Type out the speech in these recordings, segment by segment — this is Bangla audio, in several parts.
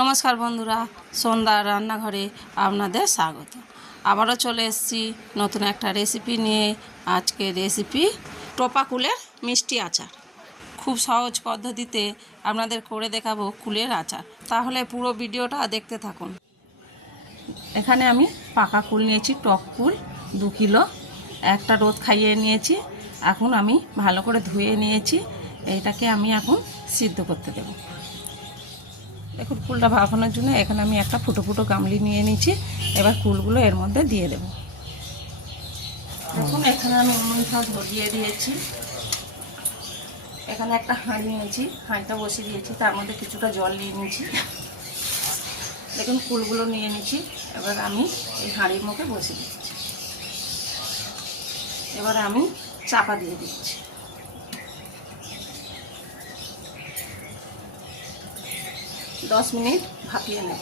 নমস্কার বন্ধুরা, সন্ধ্যা রান্নাঘরে আপনাদের স্বাগত। আবারও চলে এসেছি নতুন একটা রেসিপি নিয়ে। আজকে রেসিপি টোপা কুলের মিষ্টি আচার। খুব সহজ পদ্ধতিতে আপনাদের করে দেখাবো কুলের আচার, তাহলে পুরো ভিডিওটা দেখতে থাকুন। এখানে আমি পাকা কুল নিয়েছি, টক কুল 2 কিলো, একটা রোদ খাইয়ে নিয়েছি। এখন আমি ভালো করে ধুয়ে নিয়েছি, এইটাকে আমি এখন সিদ্ধ করতে দেবো। দেখুন কুলটা ভাপানোর জন্য এখানে আমি একটা ফুটো ফুটো গামলি নিয়ে নিয়েছি। এবার কুলগুলো এর মধ্যে দিয়ে দেব। দেখুন এখানে আমি উনুনটা ধরিয়ে দিয়েছি। এখানে একটা হাঁড়ি নিয়েছি, হাঁড়িটা বসিয়ে দিয়েছি, তার মধ্যে কিছুটা জল নিয়ে নিয়েছি। দেখুন কুলগুলো নিয়ে নিয়েছি। এবার আমি এই হাঁড়ির মুখে বসিয়ে দিচ্ছি। এবার আমি চাপা দিয়ে দিচ্ছি। দশ মিনিট ভাপিয়ে নেব।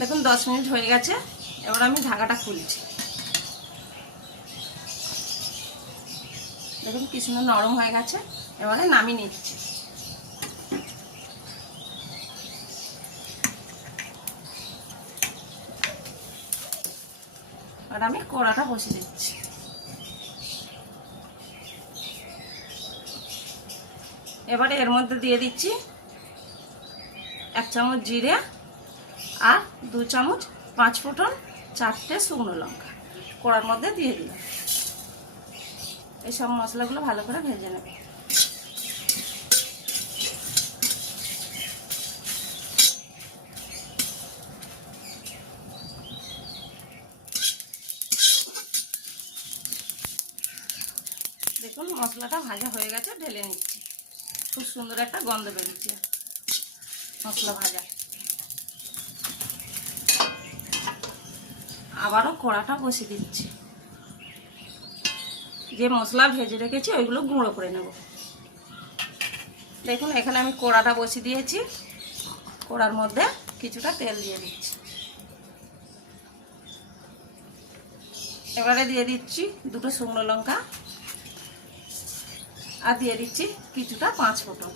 দেখুন 10 মিনিট হয়ে গেছে। এবার আমি ঢাকাটা খুলছি। দেখুন কি সুন্দর নরম হয়ে গেছে। এবারে নামিয়ে নিচ্ছি। আর আমি কড়াটা বসিয়ে দিচ্ছি। এবারে এর মধ্যে দিয়ে দিচ্ছি 1 চামচ জিরে আর 2 চামচ 5 ফোঁটন, 4টে শুকনো লঙ্কা কড়ার মধ্যে দিয়ে দিলাম। এই সব মশলাগুলো ভালো করে ভেজে নেব। দেখুন মশলাটা ভাজা হয়ে গেছে, ঢেলে নিচ্ছি। খুব সুন্দর একটা গন্ধ বেরিয়েছে মশলা ভাজা। আবারও কড়াটা বসিয়ে দিচ্ছি। যে মশলা ভেজে রেখেছি ওইগুলো গুঁড়ো করে নেব। দেখুন এখানে আমি কড়াটা বসিয়ে দিয়েছি। কড়ার মধ্যে কিছুটা তেল দিয়ে দিচ্ছি। এবারে দিয়ে দিচ্ছি 2টো শুকনো লঙ্কা আর দিয়ে দিচ্ছি কিছুটা 5 ফোঁটন।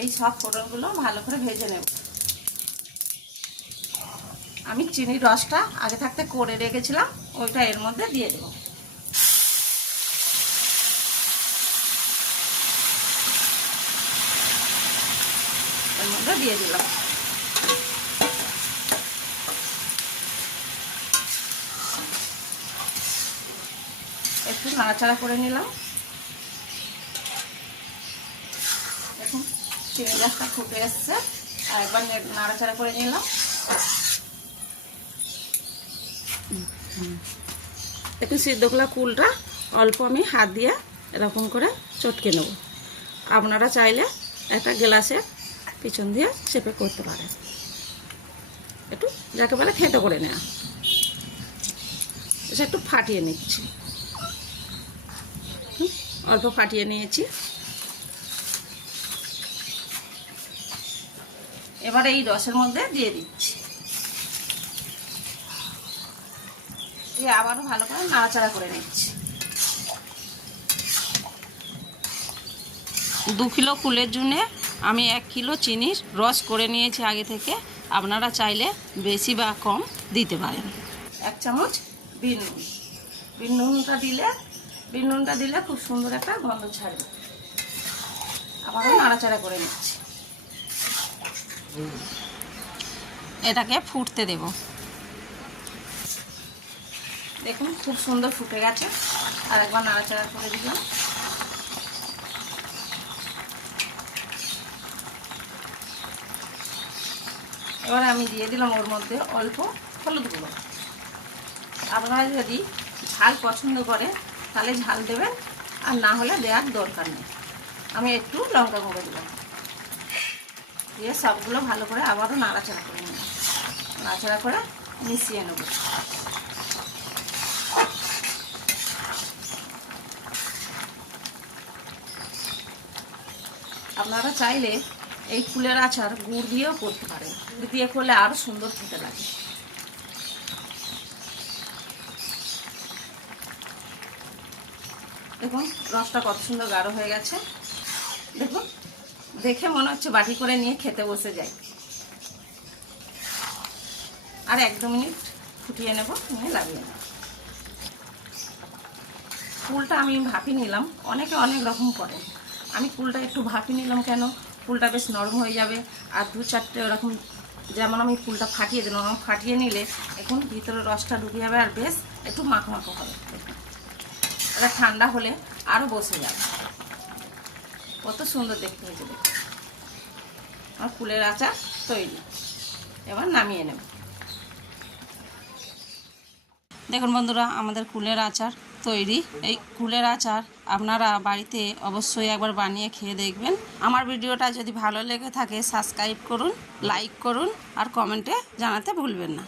এই সব ফোড়নগুলো ভালো করে ভেজে নেব। আমি চিনির রসটা আগে থাকতে করে রেখেছিলাম, ওইটা এর মধ্যে দিয়ে দেব। এর মধ্যে দিয়ে দিলাম। একটু নাড়াচাড়া করে নিলাম। দেখুন চিনি রসটা ফুটে এসছে, আর একবার নাড়াচাড়া করে নিলাম। একটু সিদ্ধ করা কুলটা অল্প আমি হাত দিয়ে এরকম করে চটকে নেব। আপনারা চাইলে একটা গ্লাসের পিছন দিয়ে চেপে করতে পারেন। একটু যাকে বলে থেঁতো করে নেওয়া। এটা একটু ফাটিয়ে নিচ্ছি। অল্প ফাটিয়ে নিয়েছি। এবারে এই রসের মধ্যে দিয়ে দিচ্ছি। দিয়ে আবারও ভালো করে নাড়াচাড়া করে নিচ্ছি। 2 কিলো কুলের জন্য আমি 1 কিলো চিনির রস করে নিয়েছি আগে থেকে। আপনারা চাইলে বেশি বা কম দিতে পারেন। 1 চামচ বিট নুন। বিট নুনটা দিলে খুব সুন্দর একটা গন্ধ ছাড়বে। আবারও নাড়াচাড়া করে নিচ্ছি। এটাকে ফুটতে দেব। দেখুন খুব সুন্দর ফুটে গেছে। আর একবার নাড়াচাড়া করে দিলাম। এবার আমি দিয়ে দিলাম ওর মধ্যে অল্প হলুদ গুঁড়ো। আপনারা যদি ঝাল পছন্দ করেন তাহলে ঝাল দেবেন, আর না হলে দেওয়ার দরকার নেই। আমি একটু লঙ্কা গুঁড়ো দিলাম। দিয়ে সবগুলো ভালো করে আবারও নাড়াচাড়া করে নিলাম। নাড়াচাড়া করে মিশিয়ে নেব। আপনারা চাইলে এই কুলের আচার গুড় দিয়েও করতে পারেন, গুড় দিয়ে করলে আরও সুন্দর খেতে লাগে। দেখুন রসটা কত সুন্দর গাঢ় হয়ে গেছে। দেখুন দেখে মনে হচ্ছে বাটি করে নিয়ে খেতে বসে যাই। আর 1-2 মিনিট ফুটিয়ে নেব, নিয়ে লাগিয়ে নেব। কুলটা আমি ভাপিয়ে নিলাম, অনেকে অনেক রকম করে, আমি কুলটা একটু ভাপিয়ে নিলাম কেন, কুলটা বেশ নরম হয়ে যাবে। আর 2-4টে ওরকম যেমন আমি কুলটা ফাটিয়ে দিলাম, ফাটিয়ে নিলে এখন ভিতরে রসটা ঢুকে যাবে আর বেশ একটু মাখো মাখো হবে। এটা ঠান্ডা হলে আরও বসে যাবে। কত সুন্দর দেখতে হয়েছে দেখুন। আর কুলের আচার তৈরি, এবার নামিয়ে নেব। দেখুন বন্ধুরা, আমাদের কুলের আচার তৈরি। এই কুলের আচার আপনারা বাড়িতে অবশ্যই একবার বানিয়ে খেয়ে দেখবেন। আমার ভিডিওটা যদি ভালো লেগে থাকে সাবস্ক্রাইব করুন, লাইক করুন আর কমেন্টে জানাতে ভুলবেন না।